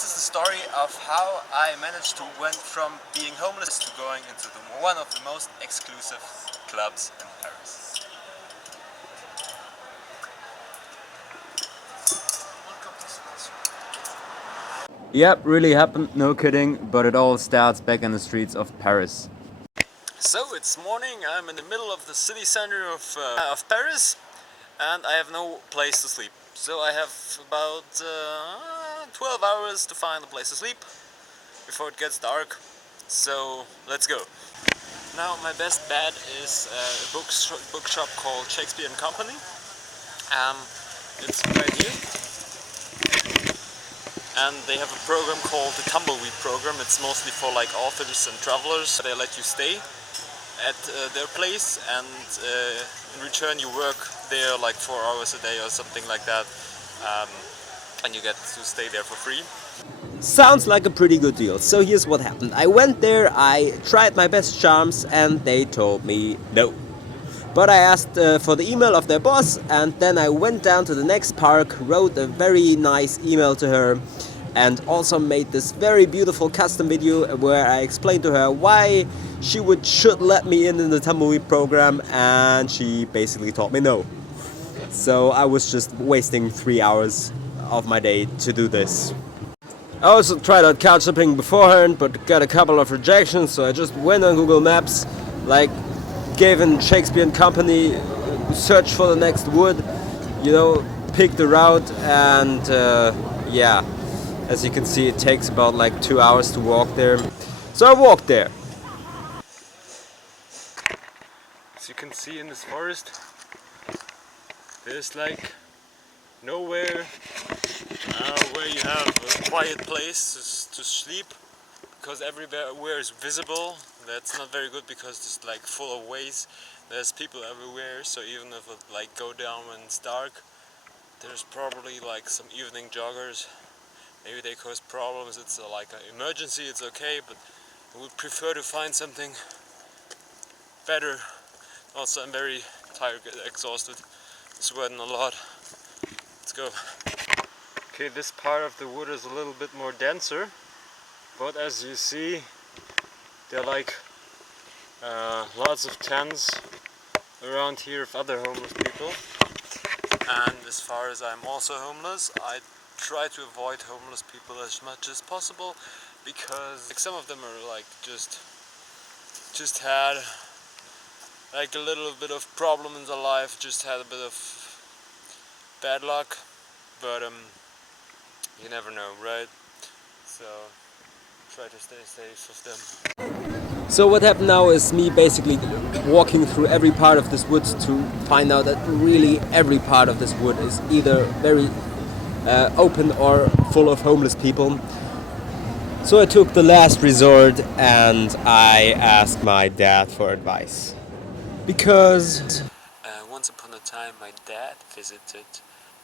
this is the story of how I managed to went from being homeless to going into one of the most exclusive clubs in Paris. Yep, really happened, no kidding, but it all starts back in the streets of Paris. So it's morning, I'm in the middle of the city center of Paris, and I have no place to sleep. So I have about 12 hours to find a place to sleep before it gets dark. So let's go. Now my best bet is a bookshop called Shakespeare and Company. It's right here. And they have a program called the Tumbleweed program. It's mostly for like authors and travelers. They let you stay at their place, and in return you work there like 4 hours a day or something like that, and you get to stay there for free. Sounds like a pretty good deal. So here's what happened. I went there, I tried my best charms, and they told me no. But I asked for the email of their boss, and then I went down to the next park, wrote a very nice email to her, and also made this very beautiful custom video where I explained to her why she should let me in the Tumbleweed program, and she basically told me no. So I was just wasting 3 hours of my day to do this. I also tried out Couchsurfing beforehand, but got a couple of rejections, so I just went on Google Maps, like gave in Shakespeare and Company, searched for the next wood, you know, picked the route, and yeah, as you can see, it takes about like 2 hours to walk there. So I walked there. As you can see in this forest, there's like nowhere where you have a quiet place to sleep, because everywhere is visible. That's not very good because it's like full of ways. There's people everywhere, so even if it like go down when it's dark, there's probably like some evening joggers. Maybe they cause problems. It's like an emergency, it's okay, but I would prefer to find something better. Also, I'm very tired, exhausted, sweating a lot. Let's go. Okay, this part of the wood is a little bit more denser, but as you see, there are like lots of tents around here of other homeless people. And as far as I'm also homeless, I try to avoid homeless people as much as possible, because like, some of them are like just had like a little bit of problem in their life, just had a bit of bad luck, but you never know, right? So try to stay safe with them. So what happened now is me basically walking through every part of this wood to find out that really every part of this wood is either very open or full of homeless people. So I took the last resort and I asked my dad for advice. Because once upon a time my dad visited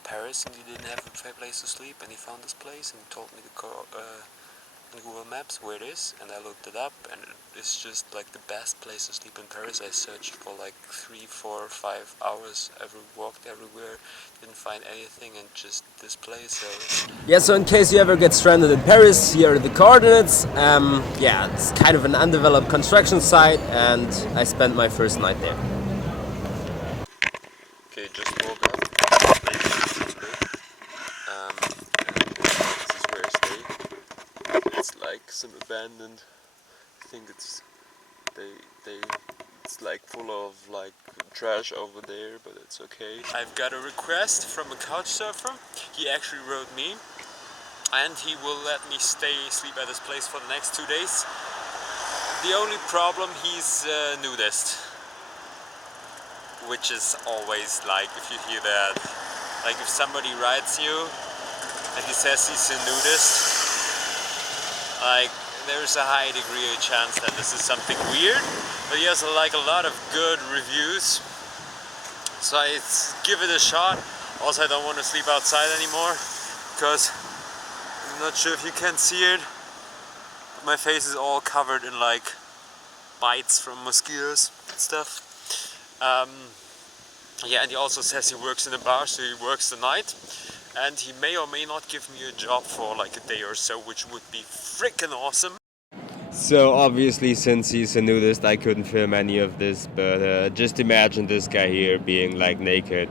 Paris and he didn't have a place to sleep, and he found this place and he told me to go on Google Maps where it is, and I looked it up, and it's just like the best place to sleep in Paris. I searched for like 3, 4, 5 hours, walked everywhere, didn't find anything, and just this place. So yeah, so in case you ever get stranded in Paris, here are the coordinates. Yeah, it's kind of an undeveloped construction site, and I spent my first night there. okay, just woke up. This is where I stay. It's like some abandoned. I think it's it's like full of like trash over there, but it's okay. I've got a request from a couchsurfer. He actually wrote me, and he will let me sleep at his place for the next 2 days. The only problem, he's a nudist, which is always like, if you hear that, like if somebody writes you and he says he's a nudist, like there's a high degree of chance that this is something weird, but he has like a lot of good reviews, so I give it a shot. Also, I don't want to sleep outside anymore because I'm not sure if you can see it, but my face is all covered in like bites from mosquitoes and stuff. Yeah, and he also says he works in a bar, so he works the night, and he may or may not give me a job for like a day or so, which would be freaking awesome. So obviously, since he's a nudist, I couldn't film any of this, but just imagine this guy here being like naked,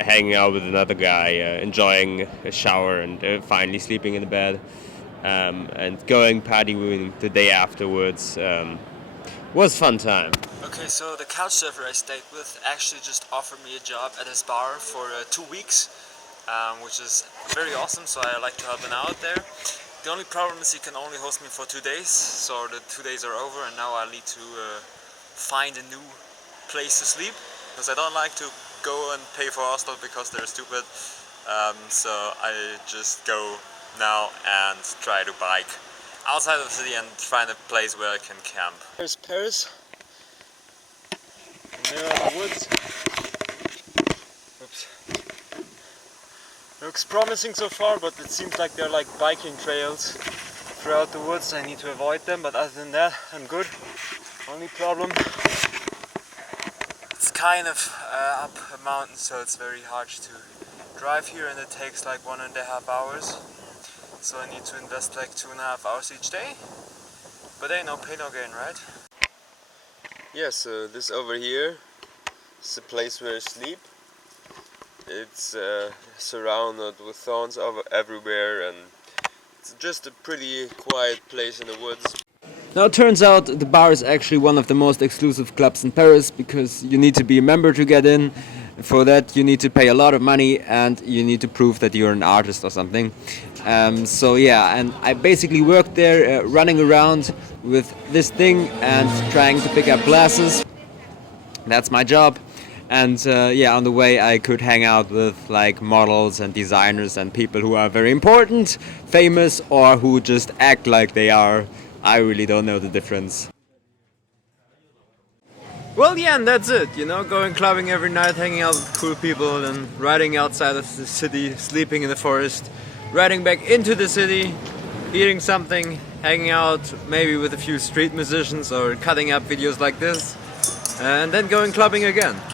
hanging out with another guy, enjoying a shower and finally sleeping in the bed, and going partying the day afterwards. Was fun time. Okay, so the couchsurfer I stayed with actually just offered me a job at his bar for 2 weeks, which is very awesome, so I like to help him out there. The only problem is he can only host me for 2 days, so the 2 days are over and now I need to find a new place to sleep, because I don't like to go and pay for hostel because they're stupid, so I just go now and try to bike outside of the city and find a place where I can camp. Here's Paris. And there are the woods. Oops. Looks promising so far, but it seems like they're like biking trails throughout the woods. I need to avoid them, but other than that, I'm good. Only problem, it's kind of up a mountain, so it's very hard to drive here, and it takes like 1.5 hours. So I need to invest like 2.5 hours each day. But hey, no pain, no gain, right? Yeah, so this over here is a place where I sleep. It's surrounded with thorns everywhere, and it's just a pretty quiet place in the woods. Now it turns out the bar is actually one of the most exclusive clubs in Paris, because you need to be a member to get in. For that you need to pay a lot of money and you need to prove that you're an artist or something. So yeah, and I basically worked there running around with this thing and trying to pick up glasses. That's my job. And yeah, on the way I could hang out with like models and designers and people who are very important, famous, or who just act like they are. I really don't know the difference. Well, yeah, and that's it, you know, going clubbing every night, hanging out with cool people, and riding outside of the city, sleeping in the forest, riding back into the city, eating something, hanging out maybe with a few street musicians or cutting up videos like this, and then going clubbing again.